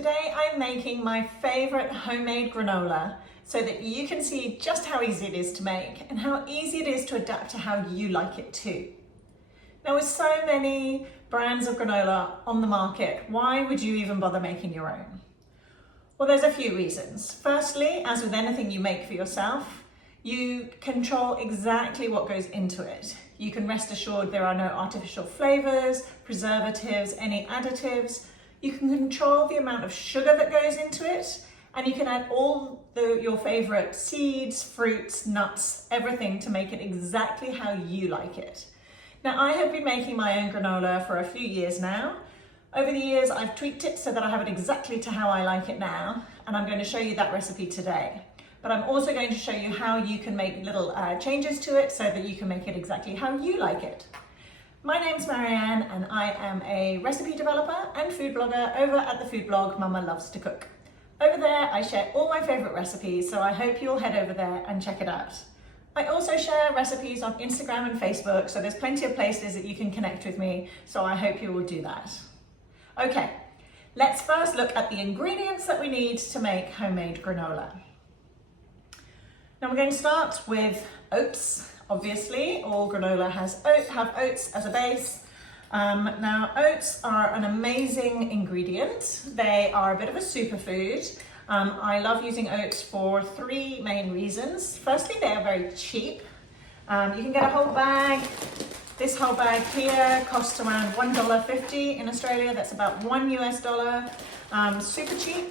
Today I'm making my favorite homemade granola so that you can see just how easy it is to make and how easy it is to adapt to how you like it too. Now, with so many brands of granola on the market, why would you even bother making your own? Well, there's a few reasons. Firstly, as with anything you make for yourself, you control exactly what goes into it. You can rest assured there are no artificial flavors, preservatives, any additives. You can control the amount of sugar that goes into it, and you can add all your favorite seeds, fruits, nuts, everything to make it exactly how you like it. Now, I have been making my own granola for a few years now. Over the years, I've tweaked it so that I have it exactly to how I like it now, and I'm going to show you that recipe today. But I'm also going to show you how you can make little changes to it so that you can make it exactly how you like it. My name's Marianne, and I am a recipe developer and food blogger over at the food blog Mama Loves to Cook. Over there, I share all my favorite recipes, so I hope you'll head over there and check it out. I also share recipes on Instagram and Facebook, so there's plenty of places that you can connect with me, so I hope you will do that. Okay, let's first look at the ingredients that we need to make homemade granola. Now we're going to start with oats. Obviously, all granola have oats as a base. Now, oats are an amazing ingredient. They are a bit of a superfood. I love using oats for three main reasons. Firstly, they are very cheap. You can get a whole bag. This whole bag here costs around $1.50 in Australia. That's about $1 US. Super cheap.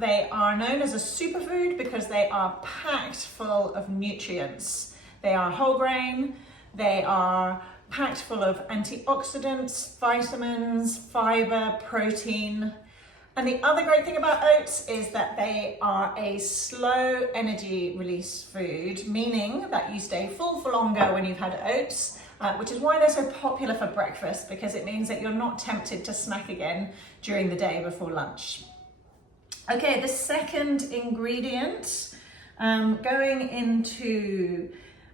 They are known as a superfood because they are packed full of nutrients. They are whole grain, they are packed full of antioxidants, vitamins, fiber, protein. And the other great thing about oats is that they are a slow energy release food, meaning that you stay full for longer when you've had oats, which is why they're so popular for breakfast, because it means that you're not tempted to snack again during the day before lunch. Okay, the second ingredient going into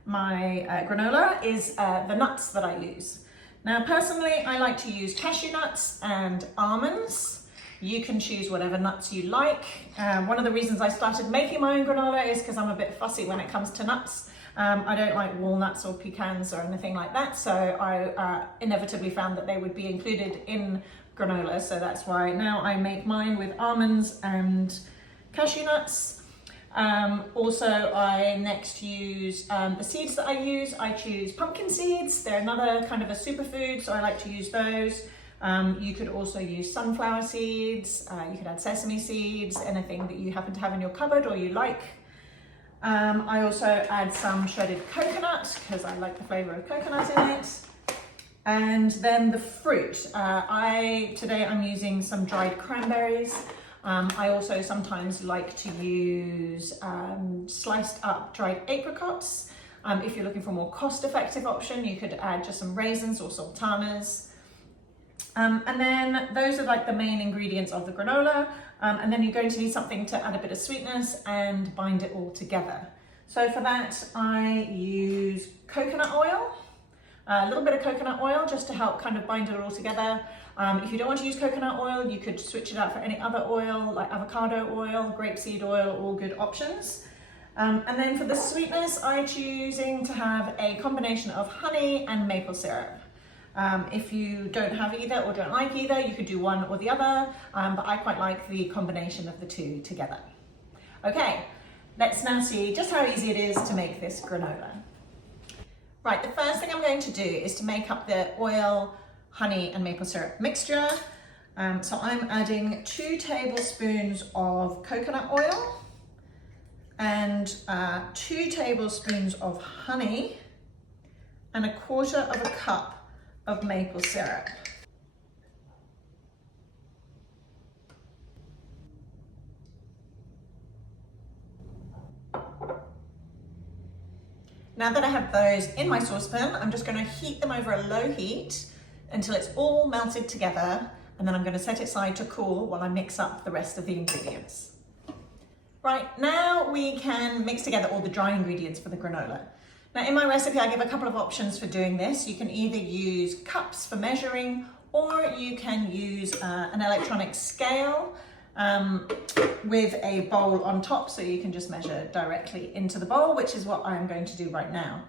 my granola is the nuts that I use. Now, personally, I like to use cashew nuts and almonds. You can choose whatever nuts you like. One of the reasons I started making my own granola is because I'm a bit fussy when it comes to nuts. I don't like walnuts or pecans or anything like that, so I inevitably found that they would be included in granola, so that's why now I make mine with almonds and cashew nuts. Also, I next use the seeds that I use. I choose pumpkin seeds. They're another kind of a superfood, so I like to use those. You could also use sunflower seeds. You could add sesame seeds, anything that you happen to have in your cupboard or you like. I also add some shredded coconut because I like the flavor of coconut in it. And then the fruit. Today I'm using some dried cranberries. I also sometimes like to use sliced up dried apricots. If you're looking for a more cost-effective option, you could add just some raisins or sultanas. And then those are like the main ingredients of the granola. And then you're going to need something to add a bit of sweetness and bind it all together. So for that, I use coconut oil. A little bit of coconut oil just to help kind of bind it all together. If you don't want to use coconut oil, you could switch it out for any other oil like avocado oil, grapeseed oil, all good options. And then for the sweetness, I'm choosing to have a combination of honey and maple syrup. If you don't have either or don't like either, you could do one or the other, but I quite like the combination of the two together. Okay, let's now see just how easy it is to make this granola. Right, the first thing I'm going to do is to make up the oil, honey and maple syrup mixture. So I'm adding 2 tablespoons of coconut oil and 2 tablespoons of honey and 1/4 cup of maple syrup. Now that I have those in my saucepan, I'm just going to heat them over a low heat until it's all melted together, and then I'm going to set it aside to cool while I mix up the rest of the ingredients. Right, now we can mix together all the dry ingredients for the granola. Now in my recipe I give a couple of options for doing this. You can either use cups for measuring or you can use an electronic scale with a bowl on top, so you can just measure directly into the bowl, which is what I'm going to do right now.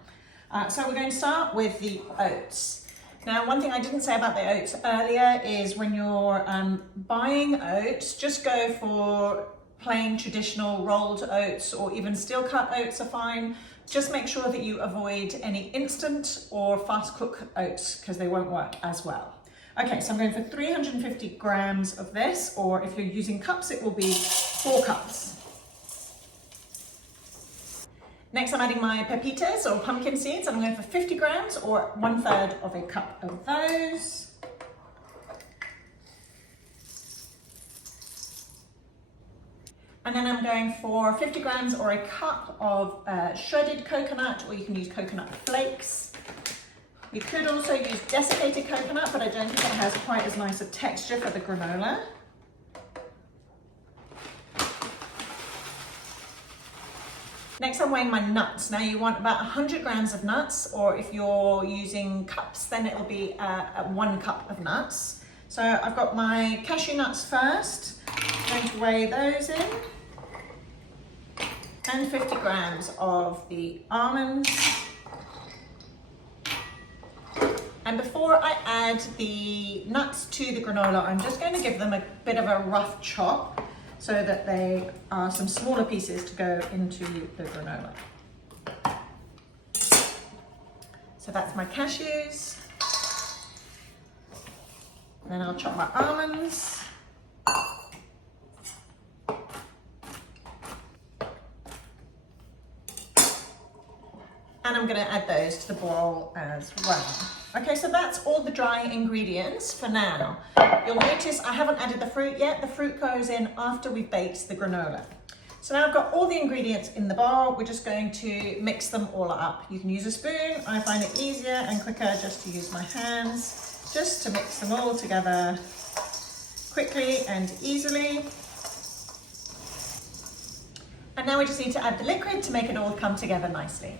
So we're going to start with the oats. Now, one thing I didn't say about the oats earlier is when you're buying oats, just go for plain traditional rolled oats, or even steel cut oats are fine. Just make sure that you avoid any instant or fast cook oats because they won't work as well. Okay, so I'm going for 350 grams of this, or if you're using cups, it will be 4 cups. Next, I'm adding my pepitas or pumpkin seeds. I'm going for 50 grams or 1/3 of a cup of those. And then I'm going for 50 grams or a cup of shredded coconut, or you can use coconut flakes. You could also use desiccated coconut, but I don't think it has quite as nice a texture for the granola. Next, I'm weighing my nuts. Now you want about 100 grams of nuts, or if you're using cups, then it'll be 1 cup of nuts. So I've got my cashew nuts first. I'm going to weigh those in. And 50 grams of the almonds. And before I add the nuts to the granola, I'm just going to give them a bit of a rough chop so that they are some smaller pieces to go into the granola. So that's my cashews. Then I'll chop my almonds. And I'm going to add those to the bowl as well. Okay, so that's all the dry ingredients for now. You'll notice I haven't added the fruit yet. The fruit goes in after we've baked the granola. So now I've got all the ingredients in the bowl. We're just going to mix them all up. You can use a spoon. I find it easier and quicker just to use my hands, just to mix them all together quickly and easily. And now we just need to add the liquid to make it all come together nicely.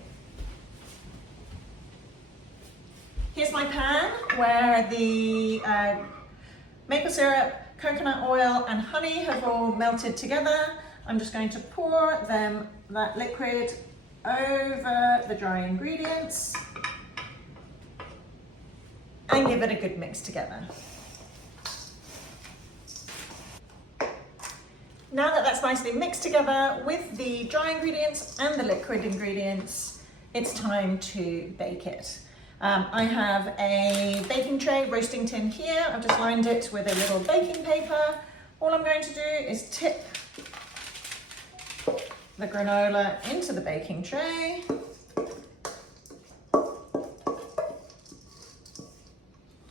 Here's my pan where the maple syrup, coconut oil and honey have all melted together. I'm just going to pour that liquid over the dry ingredients and give it a good mix together. Now that that's nicely mixed together with the dry ingredients and the liquid ingredients, it's time to bake it. I have a baking tray, roasting tin here. I've just lined it with a little baking paper. All I'm going to do is tip the granola into the baking tray.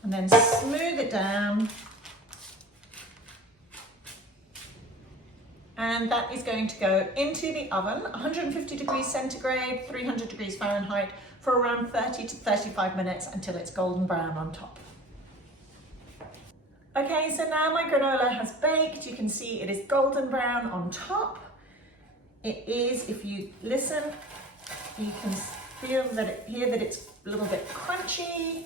And then smooth it down. And that is going to go into the oven, 150 degrees centigrade, 300 degrees Fahrenheit, for around 30 to 35 minutes until it's golden brown on top. Okay, so now my granola has baked. You can see it is golden brown on top. It is, if you listen, you can feel that hear that it's a little bit crunchy.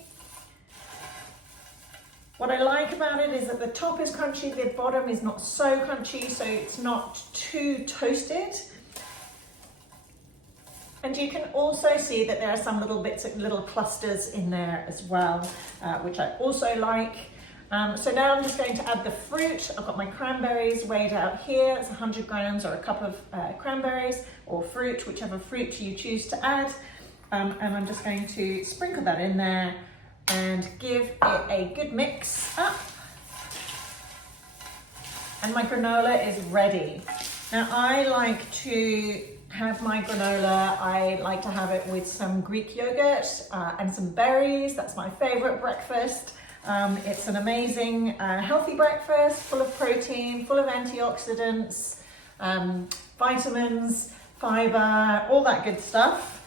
What I like about it is that the top is crunchy, the bottom is not so crunchy, so it's not too toasted. And you can also see that there are some little bits, little clusters in there as well, which I also like. So now I'm just going to add the fruit. I've got my cranberries weighed out here. It's 100 grams or a cup of cranberries or fruit, whichever fruit you choose to add. And I'm just going to sprinkle that in there and give it a good mix up. And my granola is ready. Now I like to have my granola, I like to have it with some Greek yogurt and some berries. That's my favorite breakfast. It's an amazing healthy breakfast, full of protein, full of antioxidants, vitamins, fiber, all that good stuff.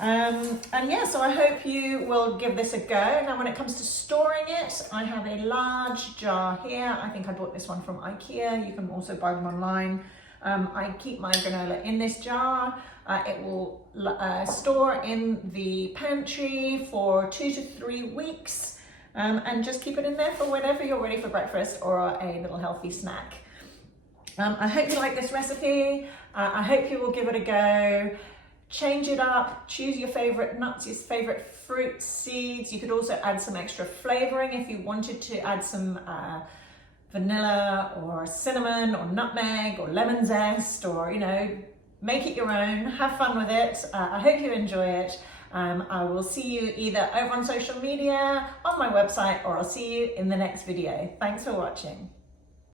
And yeah, so I hope you will give this a go. Now when it comes to storing it, I have a large jar here. I think I bought this one from IKEA. You can also buy them online. I keep my granola in this jar. It will store in the pantry for 2 to 3 weeks. and just keep it in there for whenever you're ready for breakfast or a little healthy snack. I hope you like this recipe. I hope you will give it a go. Change it up, choose your favorite nuts, your favorite fruit, seeds. You could also add some extra flavoring if you wanted to add some vanilla or cinnamon or nutmeg or lemon zest, or, you know, make it your own. Have fun with it. I hope you enjoy it. I will see you either over on social media, on my website, or I'll see you in the next video. Thanks for watching.